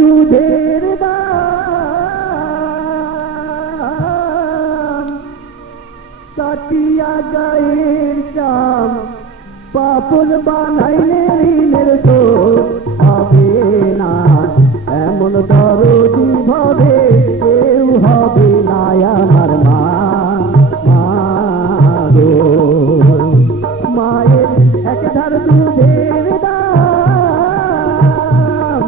দুধের দাম কাটিয়া গায়ের চাম পাপন বানাইলে ঋণের শোধ হবে না এমন দরদি ভাবে কেউ হবে না আমার মা গো মায়ের এক ধার দুধের দাম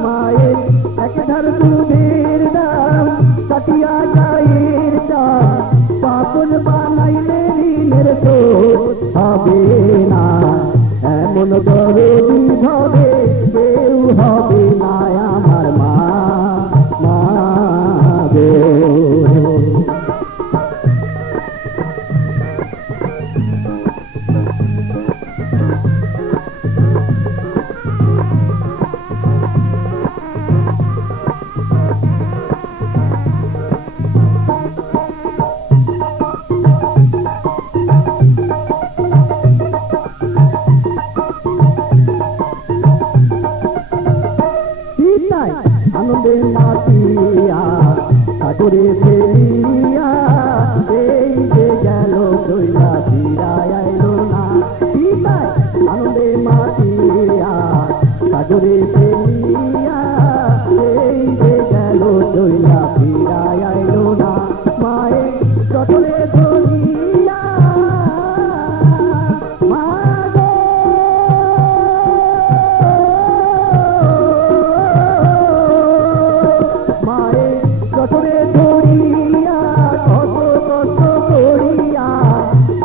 মায়ের এক ধার দুধের দাম কাটিয়া গায়ের চাম পাপন বানাইলে ঋণের শোধ হবে না এমন দরদি ভাবে কেউ হবে না আমার মা গো আনন্দে মাতিয়া সাগরে ফেলিয়া এই যে গেল দইলা ফিরায় আইলো না আনন্দে মাতিয়া সাগরে ফেলিয়া এই যে গেল দইলা ফিরায় আইলো না মায়ে জটলে ধরিয়া জঠরে ধরিয়া কত কষ্ট করিয়া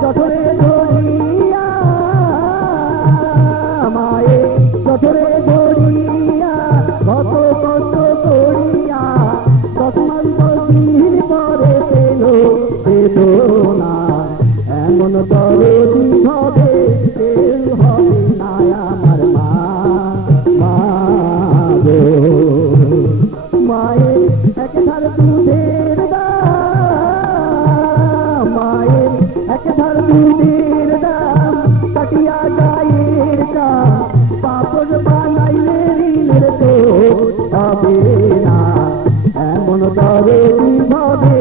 জঠরে ধরিয়া মায়ে জঠরে ধরিয়া কত কষ্ট করিয়া 10 মাস 10 দিন পরে পেল না এমন দরদি হবে কেউ হবে না আমার মা গো মায়ের এক ধার দুধের দাম মায়ের এক ধার দুধের দাম কাটিয়া গায়ের চাম পাপন বানাইলে ঋণের শোধ হবে না এমন দরদি ভাবে